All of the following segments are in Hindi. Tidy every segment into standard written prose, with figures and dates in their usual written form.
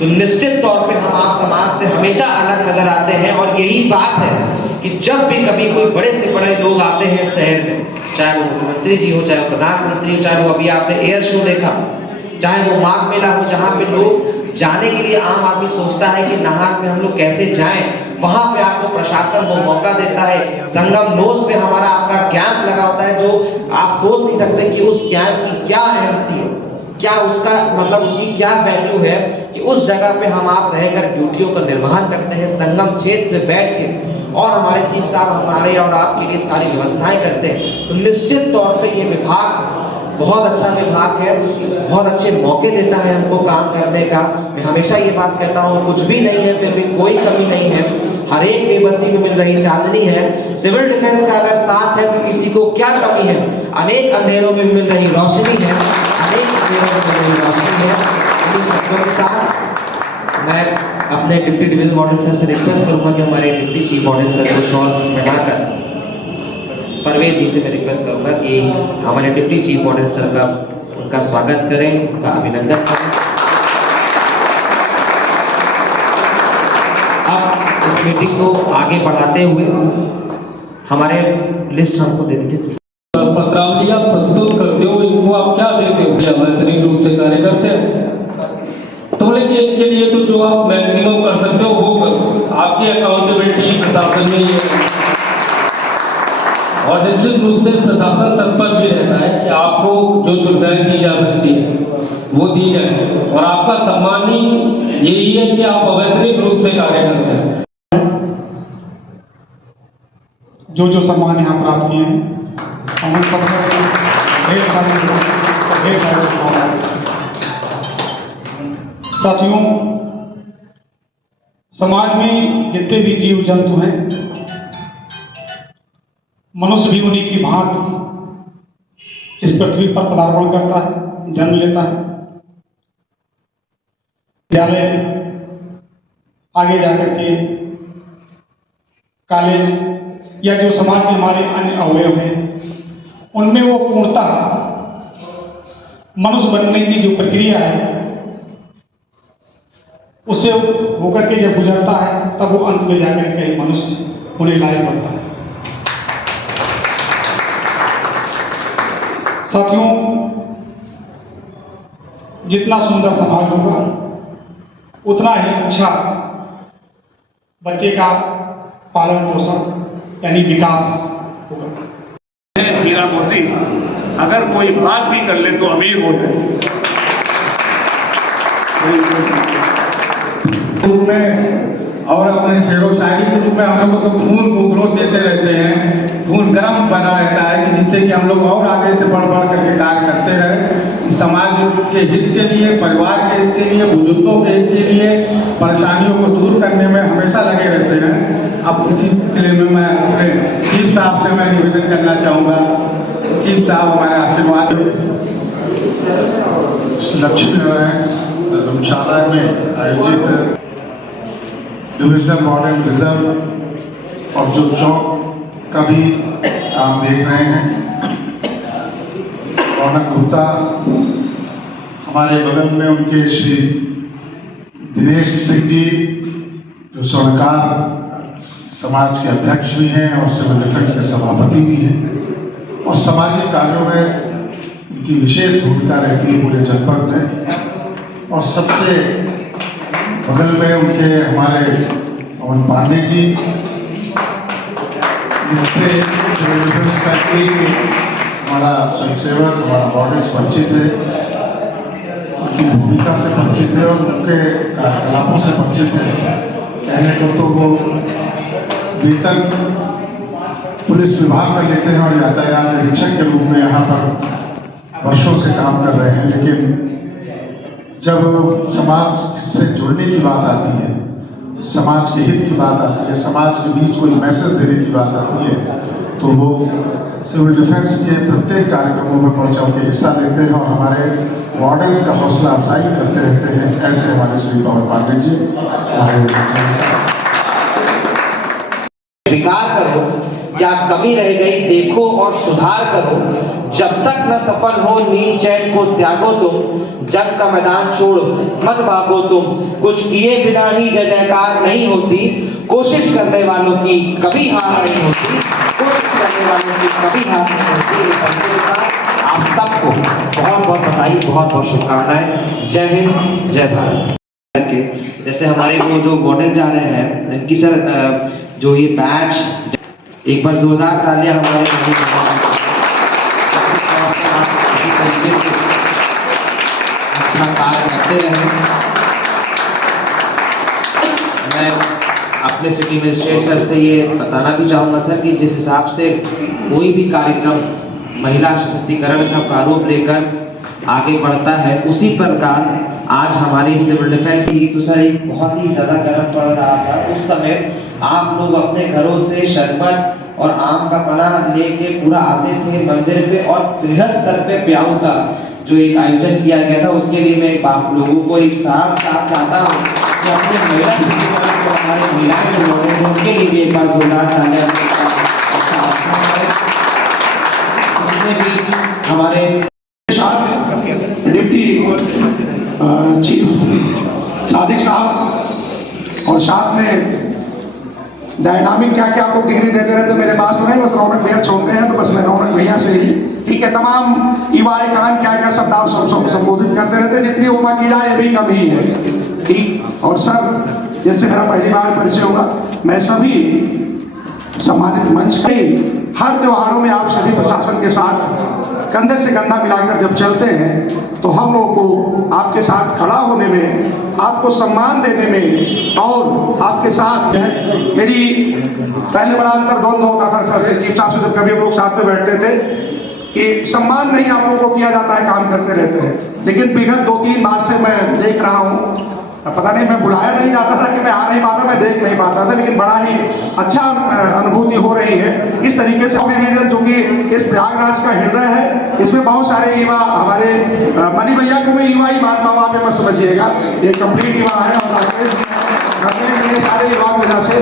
तो निश्चित तौर पे हम आप समाज से हमेशा अलग नजर आते हैं। और यही बात है कि जब भी कभी कोई बड़े से बड़े लोग आते हैं शहर में, चाहे वो मुख्यमंत्री जी हो, चाहे वो प्रधानमंत्री हो, चाहे वो अभी आपने एयर शो देखा, चाहे वो माघ मेला हो, जहाँ पे लोग जाने के लिए आम आदमी सोचता है कि नाहर में हम लोग कैसे जाएं, वहां पे आपको प्रशासन वो मौका देता है। संगम नोज पे हमारा आपका कैंप लगा होता है, जो आप सोच नहीं सकते कि उस कैंप की क्या अहमियत है, क्या उसका मतलब उसकी क्या वैल्यू है कि उस जगह पे हम आप रहकर ड्यूटियों का निर्वहन करते हैं, संगम क्षेत्र में बैठ के, और हमारे चीफ साहब हमारे और आपके लिए सारी व्यवस्थाएं करते हैं। तो निश्चित तौर पे ये विभाग बहुत अच्छा विभाग है, बहुत अच्छे मौके देता है हमको काम करने का। मैं हमेशा ये बात कहता हूँ, कुछ भी नहीं है फिर भी कोई कमी नहीं है, हर एक बेबसी में मिल रही चांदनी है। सिविल डिफेंस का अगर साथ है तो किसी को क्या कमी है, अनेक अंधेरों में मिल रही रोशनी है, अनेक अंधेरों में मिल रही रोशनी है। इन शब्दों के साथ मैं अपने डिप्टी डिवीजन वार्डन सर से रिक्वेस्ट करूंगा कि हमारे डिप्टी चीफ वार्डन सर को शॉल पहनाकर, परवेज जी से मैं रिक्वेस्ट करूंगा कि हमारे डिप्टी चीफ वार्डन सर का उनका स्वागत करें, उनका अभिनंदन करें। अब इस मीटिंग को आगे बढ़ाते हुए हमारे लिस्ट हमको दे दीजिए। पत्रावलियां प्रस्तुत करते हो, इनको आप क्या देते हो? बेहतरीन रूप से कार्य करते हैं, तो बोले कि इनके लिए तो जो आप मैक्सिमम कर सकते हो वो करो। आपकी अकाउंटेबिलिटी प्रशासन में ही है, और निश्चित रूप से प्रशासन तत्पर भी रहता है कि आपको जो सुविधाएं दी जा सकती है वो दी जाए, और आपका सम्मान ही यही है कि आप अवैतनिक रूप से कार्य करते हैं। जो जो सम्मान यहाँ प्राप्त किए हैं हम उन सब साथियों, समाज में जितने भी जीव जंतु हैं, मनुष्य भी उन्हीं की भांति इस पृथ्वी पर पदार्पण करता है, जन्म लेता है, विद्यालय, आगे जाकर के कॉलेज या जो समाज के हमारे अन्य अवयव हैं उनमें वो पूर्णतः मनुष्य बनने की जो प्रक्रिया है उससे होकर के जब गुजरता है तब वो अंत में जाकर के मनुष्य होने लायक बनता है। साथियों, जितना सुंदर समाज होगा उतना ही अच्छा बच्चे का पालन पोषण यानी विकास होगा। हीरा मोती अगर कोई बात भी कर ले तो अमीर हो जाए। रूप में और अपने शेरो शायरी के रूप में हम लोग तो खून को ग्रोथ देते रहते हैं, खून गर्म बना रहता है कि जिससे कि हम लोग और आगे से बढ़ बढ़ करके कार्य करते रहे। समाज के हित के लिए, परिवार के हित के लिए, बुजुर्गों के हित के लिए, परेशानियों को दूर करने में हमेशा लगे रहते हैं। अब इसी सिलसिले में मैं अपने चीफ साहब से मैं निवेदन करना चाहूँगा। चीफ साहब हमारे आशीर्वाद। लक्ष्मी नारायण धर्मशाला में आयोजित डिविजनल वार्डन रिजर्व और जो चौक का भी काम देख रहे हैं, रौनक गुप्ता हमारे बगल में उनके श्री दिनेश सिंह जी जो स्वर्णकार समाज के अध्यक्ष भी हैं और सिविल डिफेंस के सभापति भी हैं, और सामाजिक कार्यों में उनकी विशेष भूमिका रहती है पूरे जनपद में। और सबसे बगल में उनके हमारे पवन पांडे जी, जिनसे सिविल डिफेंस का एक हमारा स्वयंसेवक, हमारा बॉडी से परिचित है, उनकी भूमिका से परिचित है और उनके कार्यकलापों से परिचित है। कहने को तो वो वेतन पुलिस विभाग में लेते हैं और यातायात निरीक्षक के रूप में यहाँ पर वर्षों से काम कर रहे हैं, लेकिन जब समाज से जुड़ने की बात आती है, समाज के हित की बात आती है, समाज के बीच कोई मैसेज देने की बात आती है, तो वो सिविल डिफेंस के प्रत्येक कार्यक्रमों में बढ़ चढ़ के हिस्सा लेते हैं और हमारे वार्डन्स का हौसला अफजाई करते रहते हैं। ऐसे हमारे श्री पवन पांडे जी स्वीकार करो, क्या कमी रह गई देखो और सुधार करो, जब तक न सफल हो नींद चैन को त्यागो तुम, जग का मैदान छोड़ मत भागो तुम, कुछ किए बिना ही जय जयकार नहीं होती, कोशिश करने वालों की कभी हार नहीं होती, कोशिश करने वालों की कभी हार नहीं होती। आप सबको बहुत बहुत बधाई, बहुत बहुत शुभकामनाएं। जय हिंद, जय भारत। जैसे हमारे वो जो मॉडल जा रहे हैं इनकी सर जो ये बैच, एक बार जोरदार तालियां हमारे अच्छा कार्य करते रहे। मैं अपने सिटी मजिस्ट्रेट सर से ये बताना भी चाहूँगा सर कि जिस हिसाब से कोई भी कार्यक्रम महिला सशक्तिकरण का प्रारूप लेकर आगे बढ़ता है, उसी प्रकार आज हमारी सिविल डिफेंस की तो सर एक बहुत ही ज्यादा गर्म पड़ रहा था। उस समय आप लोग अपने घरों से शरबत और आम का पना लेके पूरा आते थे मंदिर पे, और बृहद स्तर पे प्याऊ का जो एक आयोजन किया गया था, उसके लिए मैं आप लोगों को एक साथ चाहता हूँ कि अपने महिला को हमारे महिलाएं जो लोग हैं उनके लिए भी एक बार जोरदार तालियां भी हमारे डिप्टी चीफ सादिक साहब और साथ में डायनामिक क्या क्या आपको डिग्री देते रहते मेरे पास तो नहीं, बस रौनक भैया छोड़ते हैं तो बस मैं रौनक भैया से ही ठीक है। तमाम युवा कान क्या क्या शब्द आप संबोधित करते रहते, जितनी उम्र की जाए ये भी कम ही है ठीक। और सर जैसे मेरा पहली बार परिचय होगा, मैं सभी सम्मानित मंच के हर त्योहारों में आप सभी प्रशासन के साथ कंधे से कंधा मिलाकर जब चलते हैं तो हम लोगों को आपके साथ खड़ा होने में, आपको सम्मान देने में और आपके साथ मेरी पहले बड़ा अंतर द्वंद्व होता था सर से, चीफ साहब से जब कभी हम लोग साथ में बैठते थे कि सम्मान नहीं आप लोगों को किया जाता है, काम करते रहते हैं। लेकिन विगत 2-3 बार से मैं देख रहा हूँ, पता नहीं मैं बुलाया नहीं जाता था कि मैं आ नहीं पाता, मैं देख नहीं पाता था, लेकिन बड़ा ही अच्छा अनुभूति हो रही है। इस तरीके से जो कि इस प्रयागराज का हृदय है, इसमें बहुत सारे युवा, हमारे मनी भैया को मैं युवा ही मानता हूँ, आप ये मत समझिएगा, ये कंप्लीट युवा है और ये सारे युवाओं की वजह से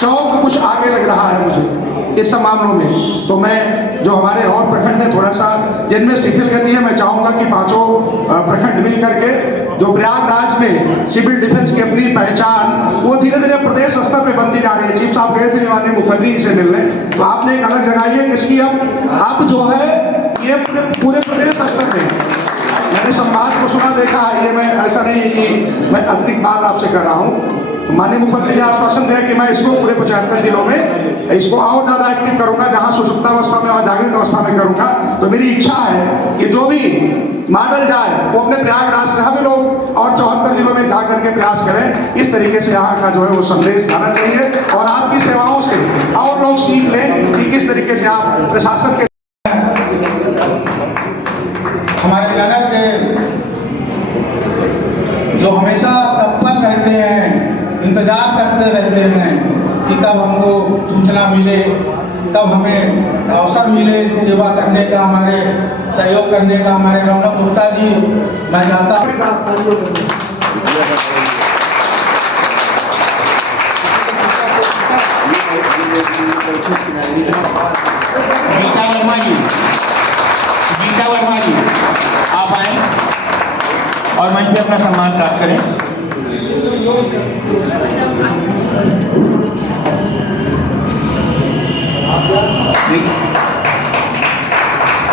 चौक कुछ आगे लग रहा है मुझे इस सब मामलों में। तो मैं जो हमारे और प्रखंड है थोड़ा सा जिनमें शिथिल गति है, मैं चाहूंगा कि पांचों प्रखंड मिल करके जो प्रयागराज में सिविल डिफेंस की अपनी पहचान वो धीरे धीरे प्रदेश स्तर पे बनती जा रही है। चीफ साहब गए थे माननीय मुख्यमंत्री जी से मिलने, तो आपने एक अलग जगह है किसकी अब जो है ये पूरे प्रदेश स्तर पे मैंने संवाद को सुना देखा है, ये मैं ऐसा नहीं है कि मैं अतिरिक्त बात आपसे कर रहा हूँ। माननीय मुख्यमंत्री ने आश्वासन दिया कि मैं इसको पूरे 75 दिनों में इसको और ज्यादा एक्टिव करूंगा, जहां सुसुप्तावस्था में और जागृत अवस्था में करूंगा। तो मेरी इच्छा है कि जो भी मॉडल जाए वो अपने प्रयागराज से हम लोग और 74 जिलों में जा करके प्रयास करें। इस तरीके से यहाँ का जो है वो संदेश जाना चाहिए और आपकी सेवाओं से और लोग सीख लें कि किस तरीके से आप प्रशासन के हमारे जनक जो हमेशा तत्पर रहते हैं, इंतजार करते रहते हैं कि कब हमको सूचना मिले, कब हमें अवसर मिले सेवा करने का, हमारे सहयोग करने का। हमारे रौनक गुप्ता जी, मैं जानता हूँ गीता वर्मा जी आप आए और मंच पे अपना सम्मान प्राप्त करें।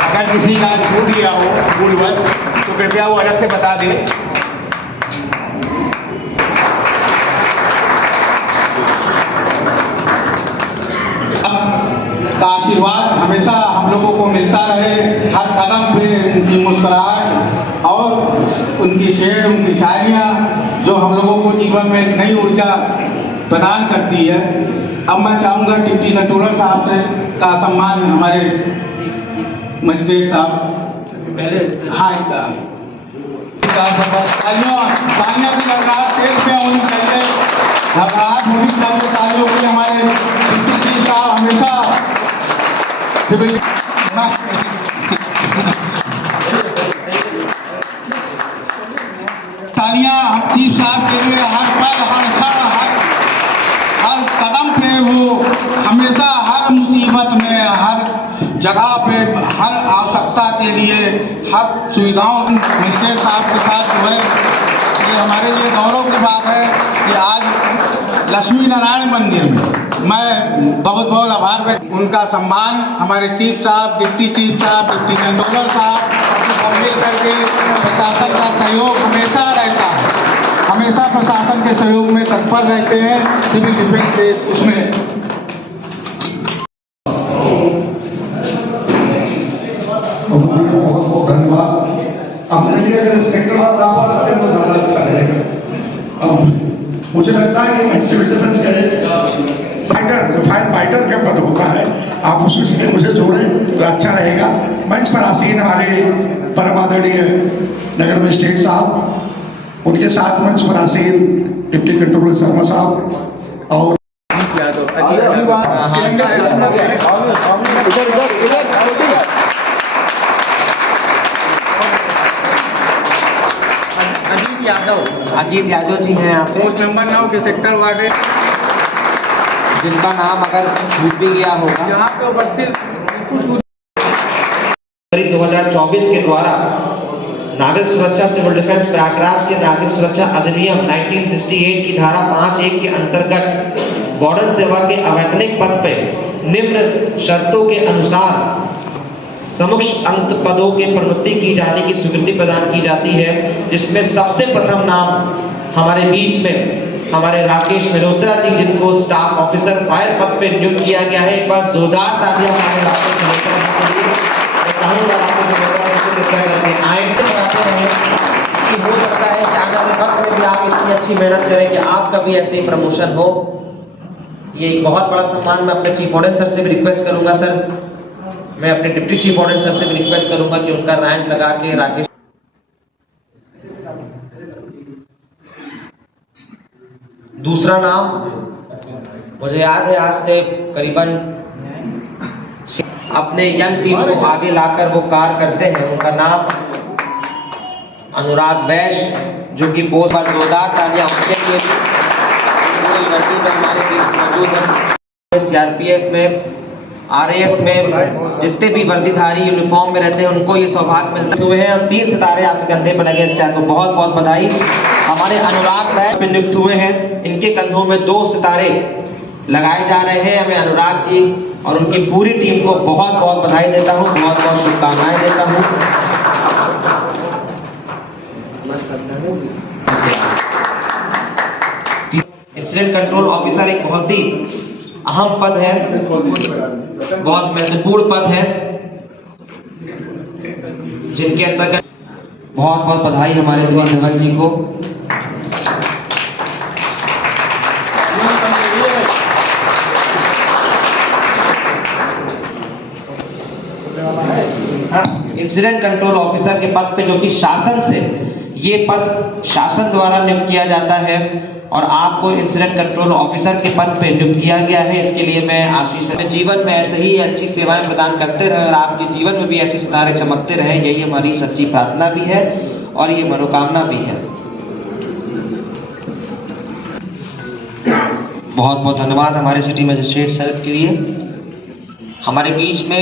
अगर किसी का छूट गया हो भूलवश तो कृपया वो अलग से बता दें। का आशीर्वाद हमेशा हम लोगों को मिलता रहे, हर कदम पे उनकी मुस्कुराहट और उनकी शेर, उनकी शायरियाँ जो हम लोगों को जीवन में नई ऊर्जा प्रदान करती है। अब मैं चाहूँगा डिप्टी नटोरल साहब से का सम्मान हमारे मजिस्ट्रेट साहब पहले तालियां भी घबराहट तेज में होनी चाहिए, घबराहट होनी चाहिए तालियों की। हमारे डिप्टी चीफ साहब हमेशा तालियां हम चीफ साहब के लिए हर पल, हर क्षण, हर कदम पे वो हमेशा हर मुसीबत में, हर जगह पे हर आवश्यकता के लिए हर सुविधाओं मिनिस्टर साहब के साथ जो है, ये हमारे लिए गौरव की बात है कि आज लक्ष्मी नारायण मंदिर में मैं बहुत बहुत आभार व्यक्त। उनका सम्मान हमारे चीफ साहब, डिप्टी चीफ साहब, डिप्टी कंट्रोलर साहब और मिलकर के प्रशासन का सहयोग हमेशा रहता है, हमेशा प्रशासन के सहयोग में तत्पर रहते हैं सिविल डिफेंस के उसमें। बहुत बहुत धन्यवाद। अपने लिए अगर इंस्पेक्टर साहब आप आ सकते हैं तो ज़्यादा अच्छा रहेगा। अब मुझे लगता है कि मैं सिविल डिफेंस के फाइटर, जो फायर फाइटर का पद होता है, आप उसी से मुझे जोड़ें तो अच्छा रहेगा। मंच पर आसीन हमारे परम आदरणीय नगर मजिस्ट्रेट साहब, उनके साथ मंच पर आसीन डिप्टी कंट्रोलर शर्मा साहब और अजीत यादव जी हैं यहाँ पे, पोस्ट नंबर 9 के सेक्टर वार्ड, जिनका नाम अगर छूट भी गया होगा। यहाँ पे उपस्थित 2024 के द्वारा नागरिक सुरक्षा सिविल डिफेंस प्रयागराज के नागरिक सुरक्षा अधिनियम 1968 की धारा 5(1) के अंतर्गत वार्डन सेवा के अवैतनिक पद पे निम्न शर्तों के अनुसार समुच्च अंक पदों के प्रोन्नति की जाने की स्वीकृति प्रदान की जाती है, जिसमें सबसे प्रथम नाम हमारे बीच में हमारे राकेश मेहरोत्रा जी, जिनको स्टाफ ऑफिसर फायर पद पे नियुक्त किया गया है। एक बार जोरदार तालियां हमारे राकेश मेहरोत्रा जी के लिए। चाहूंगा आपको बताते रहे कि हो सकता है कि आने वाले वक्त में भी आप इतनी अच्छी मेहनत करें कि आपका भी ऐसे ही प्रमोशन हो। ये एक बहुत बड़ा सम्मान। मैं अपने चीफ वार्डन सर से भी रिक्वेस्ट करूंगा, सर मैं अपने डिप्टी चीफ वार्डन सर से भी रिक्वेस्ट करूंगा कि उनका रैंक लगा के राकेश। दूसरा नाम मुझे याद है, आज से करीबन अपने यंग टीम को आगे लाकर वो कार्य करते हैं, उनका नाम अनुराग वैश्य, जो कि पोस्ट पर जोरदार तालियां उनके लिए भी। पूरी वर्दी में हमारे बीच मौजूद हैं। सीआरपीएफ में, आरएएफ में जितने भी वर्दीधारी यूनिफॉर्म में रहते हैं उनको ये सौभाग्य मिलते हुए हैं। 3 सितारे आपके कंधे पर लगे, इसके आपको बहुत बहुत बधाई। हमारे अनुराग वैश्य में नियुक्त हुए हैं, इनके कंधों में 2 सितारे लगाए जा रहे हैं। मैं अनुराग जी और उनकी पूरी टीम को बहुत बहुत बधाई देता हूँ, बहुत बहुत शुभकामनाएं देता हूँ। इंसिडेंट कंट्रोल ऑफिसर एक बहुत ही अहम पद है, बहुत महत्वपूर्ण पद है, जिनके अंतर्गत बहुत बहुत बधाई हमारे धवल जी को। इंसिडेंट कंट्रोल ऑफिसर के पद पे, जो कि शासन से, ये पद शासन द्वारा नियुक्त किया जाता है और आपको इंसिडेंट कंट्रोल ऑफिसर के पद पे नियुक्त किया गया है। इसके लिए मैं आशीष जीवन में ऐसे ही अच्छी सेवाएं प्रदान करते रहे और आपके जीवन में भी ऐसे सितारे चमकते रहे, यही हमारी सच्ची प्रार्थना भी है और ये मनोकामना भी है। बहुत बहुत धन्यवाद हमारे सिटी मजिस्ट्रेट साहब के लिए। हमारे बीच में